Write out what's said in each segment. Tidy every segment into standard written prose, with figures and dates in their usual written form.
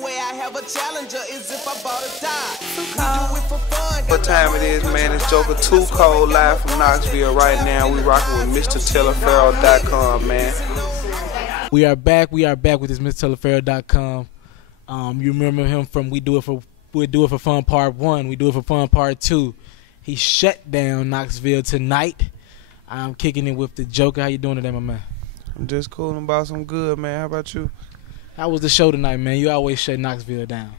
way I have a challenger is if I bought a die. We do it for fun. What time it is, man? It's Joker Too Cold live from Knoxville right now. We rocking with MrTellerFerro.com, man. We are back with this MrTellerFerro.com. You remember him from We Do It for Fun Part 1. We Do It for Fun Part 2. He shut down Knoxville tonight. I'm kicking it with the Joker. How you doing today, my man? I'm just cool about some good, man. How about you? How was the show tonight, man? You always shut Knoxville down.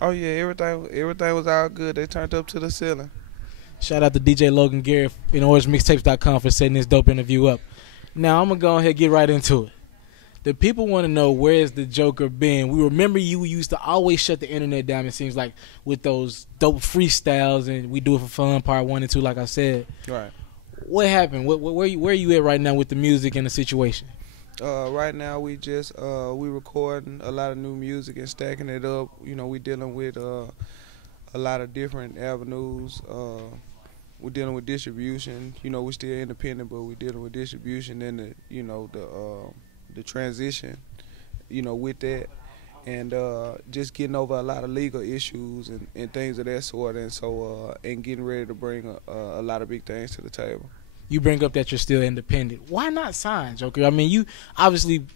Oh yeah, everything was all good. They turned up to the ceiling. Shout out to DJ Logan Gary and OrangeMixtapes.com for setting this dope interview up. Now I'm gonna go ahead and get right into it. The people want to know, where's the Joker been? We remember you used to always shut the internet down, it seems like, with those dope freestyles, and We Do It for Fun Part 1 and 2, like I said. Right. What happened? Where you at right now with the music and the situation? Right now we just we recording a lot of new music and stacking it up. You know, we dealing with a lot of different avenues. We're dealing with distribution. You know, we're still independent, but we're dealing with distribution and the transition, you know, with that, and just getting over a lot of legal issues and things of that sort, and so and getting ready to bring a lot of big things to the table. You bring up that you're still independent. Why not sign, Joker? I mean, you obviously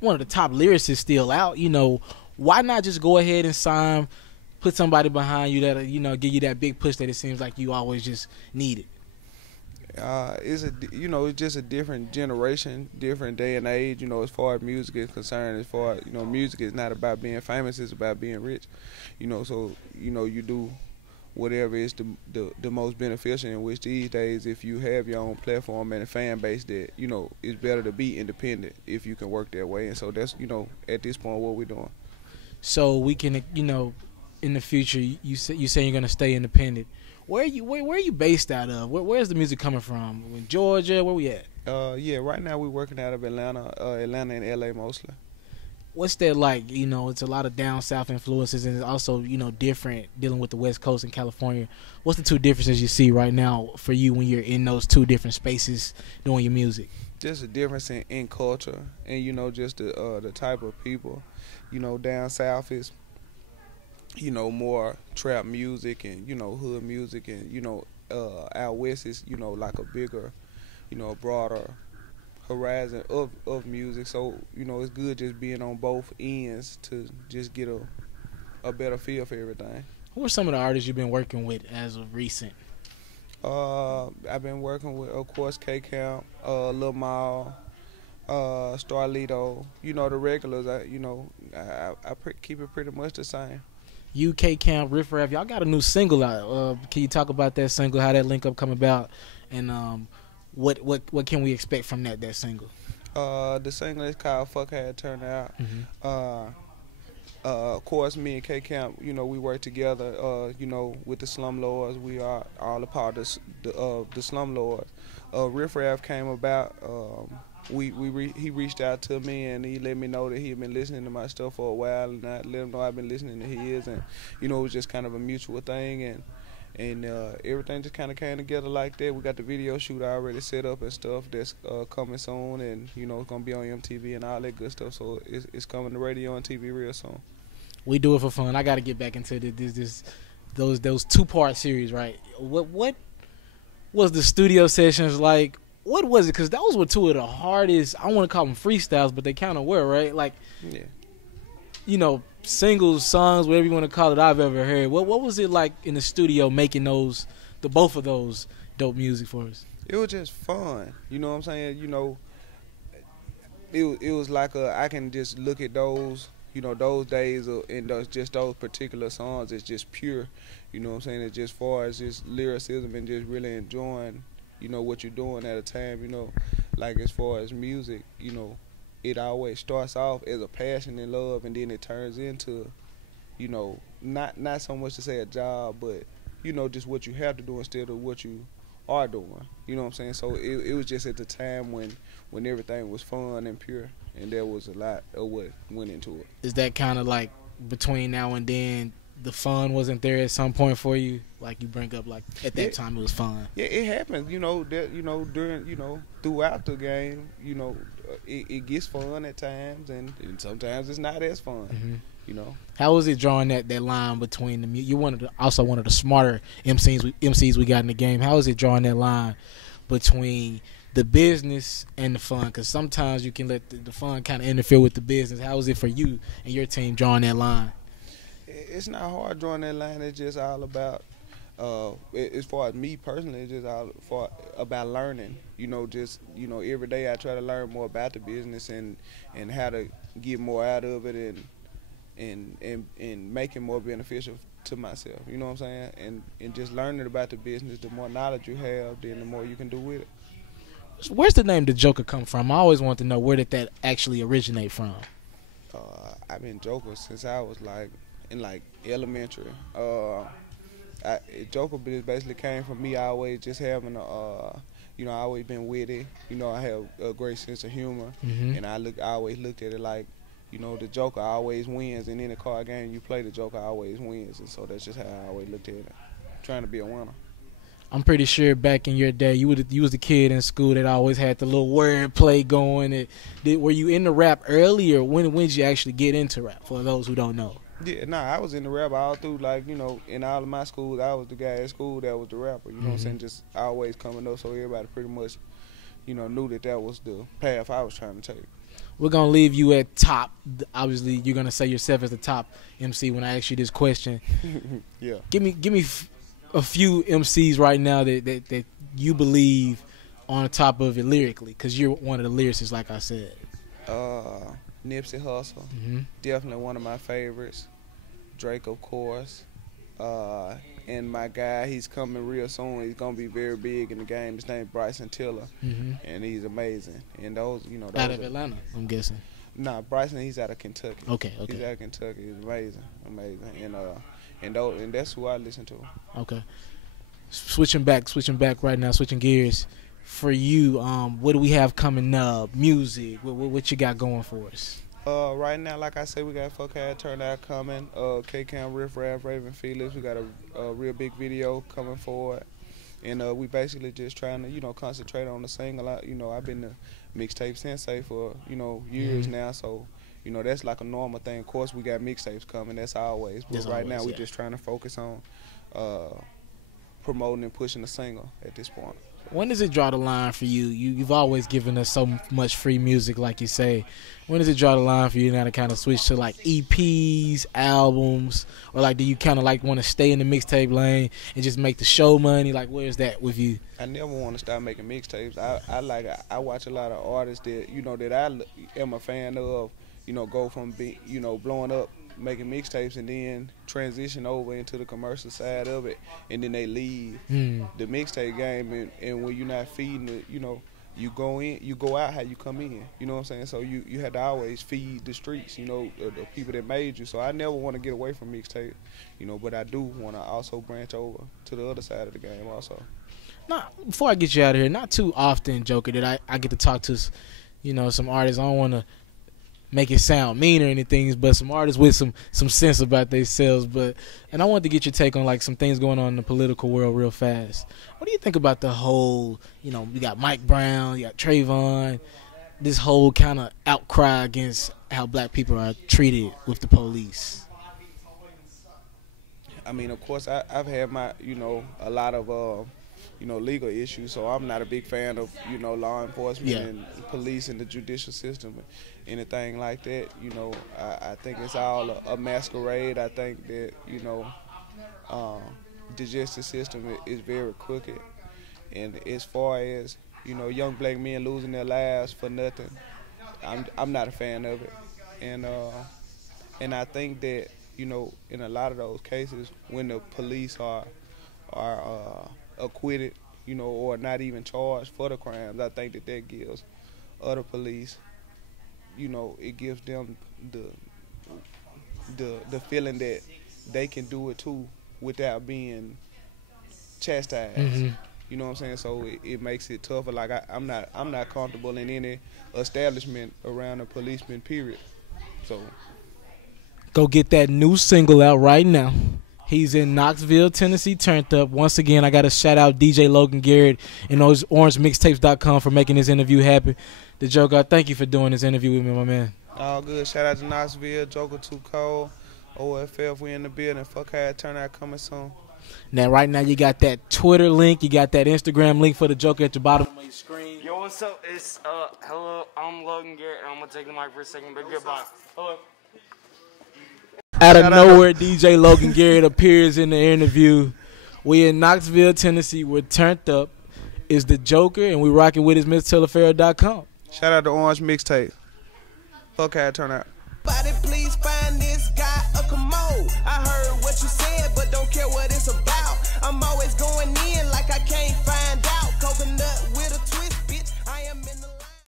one of the top lyricists still out. You know, why not just go ahead and sign, put somebody behind you that, you know, give you that big push that it seems like you always just needed? It's just a different generation, different day and age. You know, as far as music is concerned, as far as, you know, music is not about being famous; it's about being rich. You know, so you know you do whatever is the most beneficial. In which these days, if you have your own platform and a fan base, that, you know, it's better to be independent if you can work that way. And so that's, you know, at this point what we're doing. So we can, you know, in the future, you say you're gonna stay independent. Where are you based out of? Where's the music coming from? In Georgia? Where we at? Yeah, right now we're working out of Atlanta and LA mostly. What's that like? You know, it's a lot of down south influences, and it's also, you know, different dealing with the West Coast and California. What's the two differences you see right now for you when you're in those two different spaces doing your music? Just a difference in culture, and, you know, just the type of people. You know, down south is, you know, more trap music and, you know, hood music, and, you know, out west is, you know, like a bigger, you know, broader horizon of music. So, you know, it's good just being on both ends to just get a better feel for everything. Who are some of the artists you've been working with as of recent? I've been working with, of course, K-Camp, Lil Mal, Starlito, you know, the regulars. I keep it pretty much the same. K-Camp, Riff Raff, y'all got a new single out. Can you talk about that single, how that link up come about, and what can we expect from that single? The single is called Fuck How It Turned Out. Mm-hmm. Of course, me and K-Camp, you know, we work together, you know, with the Slumlords. We are all a part of the Slumlords. Riff Raff came about. He reached out to me and he let me know that he had been listening to my stuff for a while, and I let him know I've been listening to his, and, you know, it was just kind of a mutual thing, and everything just kind of came together like that. We got the video shoot already set up and stuff that's coming soon, and, you know, it's gonna be on MTV and all that good stuff. So it's coming to radio and TV real soon. We Do It for Fun. I got to get back into those 2-part series, right? What was the studio sessions like? What was it? Because those were two of the hardest, I want to call them freestyles, but they kind of were, right? Like, yeah, you know, singles, songs, whatever you want to call it, I've ever heard. What was it like in the studio making both of those dope music for us? It was just fun. You know what I'm saying? You know, it was like I can just look at those, you know, those days and those particular songs. It's just pure. You know what I'm saying? It's just far as just lyricism and just really enjoying, you know, what you're doing at a time. You know, like as far as music, you know, it always starts off as a passion and love, and then it turns into, you know, not so much to say a job, but, you know, just what you have to do instead of what you are doing. You know what I'm saying? So it was just at the time when everything was fun and pure, and there was a lot of what went into it. Is that kind of like between now and then, the fun wasn't there at some point for you? Like you bring up, like at that time it was fun. Yeah, it happens. You know that, you know, during, you know, throughout the game, you know, it gets fun at times, and sometimes it's not as fun. Mm-hmm. you know. How was it drawing that line between the you're also one of the smarter MCs we got in the game. How is it drawing that line between the business and the fun? Because sometimes you can let the fun kind of interfere with the business. How is it for you and your team drawing that line? It's not hard drawing that line. It's just all about, as far as me personally, it's just all about learning. You know, just, you know, every day I try to learn more about the business and how to get more out of it and make it more beneficial to myself. You know what I'm saying? And just learning about the business, the more knowledge you have, then the more you can do with it. Where's the name the Joker come from? I always want to know, where did that actually originate from? I've been Joker since I was in elementary. Joker basically came from me always just having you know, I always been witty. You know, I have a great sense of humor, and I always looked at it like, you know, the Joker always wins, and in a card game you play, the Joker always wins, and so that's just how I always looked at it, trying to be a winner. I'm pretty sure back in your day, you was the kid in school that always had the little word play going. Were you into rap early, or when did you actually get into rap, for those who don't know? Yeah, I was in the rap all through, like, you know, in all of my schools, I was the guy at school that was the rapper, you know what I'm saying, just always coming up, so everybody pretty much, you know, knew that was the path I was trying to take. We're going to leave you at top. Obviously, you're going to say yourself as the top MC when I ask you this question. Yeah. Give me a few MCs right now that you believe on top of it lyrically, because you're one of the lyricists, like I said. Nipsey Hussle, definitely one of my favorites. Drake, of course. And my guy, he's coming real soon. He's gonna be very big in the game. His name's Bryson Tiller, and he's amazing. And those, you know, out of Atlanta, I'm guessing. Nah, Bryson, he's out of Kentucky. Okay. He's out of Kentucky. He's amazing, and that's who I listen to. Okay. Switching back right now. Switching gears. For you, what do we have coming up? Music. What you got going for us? Right now, like I said, we got Fuck Had Turnout coming. K-Camp, Riff Raff, Raven Felix. We got a real big video coming forward. And we basically just trying to, you know, concentrate on the single. You know, I've been the mixtape sensei for, you know, years now. So, you know, that's like a normal thing. Of course, we got mixtapes coming. That's always. But right now, we're just trying to focus on promoting and pushing the single at this point. When does it draw the line for you? You've always given us so much free music, like you say. When does it draw the line for you now to kind of switch to like EPs, albums, or like do you kind of like want to stay in the mixtape lane and just make the show money? Like, where's that with you? I never want to start making mixtapes. I watch a lot of artists that, you know, that I am a fan of. You know, go from blowing up, making mixtapes, and then transition over into the commercial side of it, and then they leave the mixtape game, and when you're not feeding it, you know, you go out how you come in, you know what I'm saying? So you had to always feed the streets, you know, the people that made you. So I never want to get away from mixtape, you know, but I do want to also branch over to the other side of the game also. Now, before I get you out of here, not too often, Joker, that I get to talk to, you know, some artists. I don't want to make it sound mean or anything, but some artists with some sense about themselves. And I wanted to get your take on like some things going on in the political world real fast. What do you think about the whole, you know, you got Mike Brown, you got Trayvon, this whole kind of outcry against how black people are treated with the police? I mean, of course, I've had my, you know, a lot of, you know, legal issues, so I'm not a big fan of, you know, law enforcement and police and the judicial system, anything like that. You know, I think it's all a masquerade. I think that, you know, the justice system is very crooked, and as far as, you know, young black men losing their lives for nothing, I'm not a fan of it, and I think that, you know, in a lot of those cases, when the police are acquitted, you know, or not even charged for the crimes, I think that gives other police, you know, it gives them the feeling that they can do it too without being chastised. You know what I'm saying? So it makes it tougher. Like I'm not comfortable in any establishment around a policeman, period. So go get that new single out right now. He's in Knoxville, Tennessee, turned up. Once again, I got to shout out DJ Logan Garrett and those OrangeMixtapes.com for making this interview happen. The Joker, I thank you for doing this interview with me, my man. All good. Shout out to Knoxville, Joker Too Cold, OFF, we in the building. Fuck had turnout coming soon. Now, right now, you got that Twitter link, you got that Instagram link for the Joker at the bottom of your screen. Yo, what's up? It's hello. I'm Logan Garrett, and I'm gonna take the mic for a second. But goodbye. Hello. Out of nowhere, DJ Logan Garrett appears in the interview. We in Knoxville, Tennessee. We're turned up. It's the Joker, and we rocking with his MrTellafaro.com. Shout out to Orange Mixtape. Fuck had turnout. Body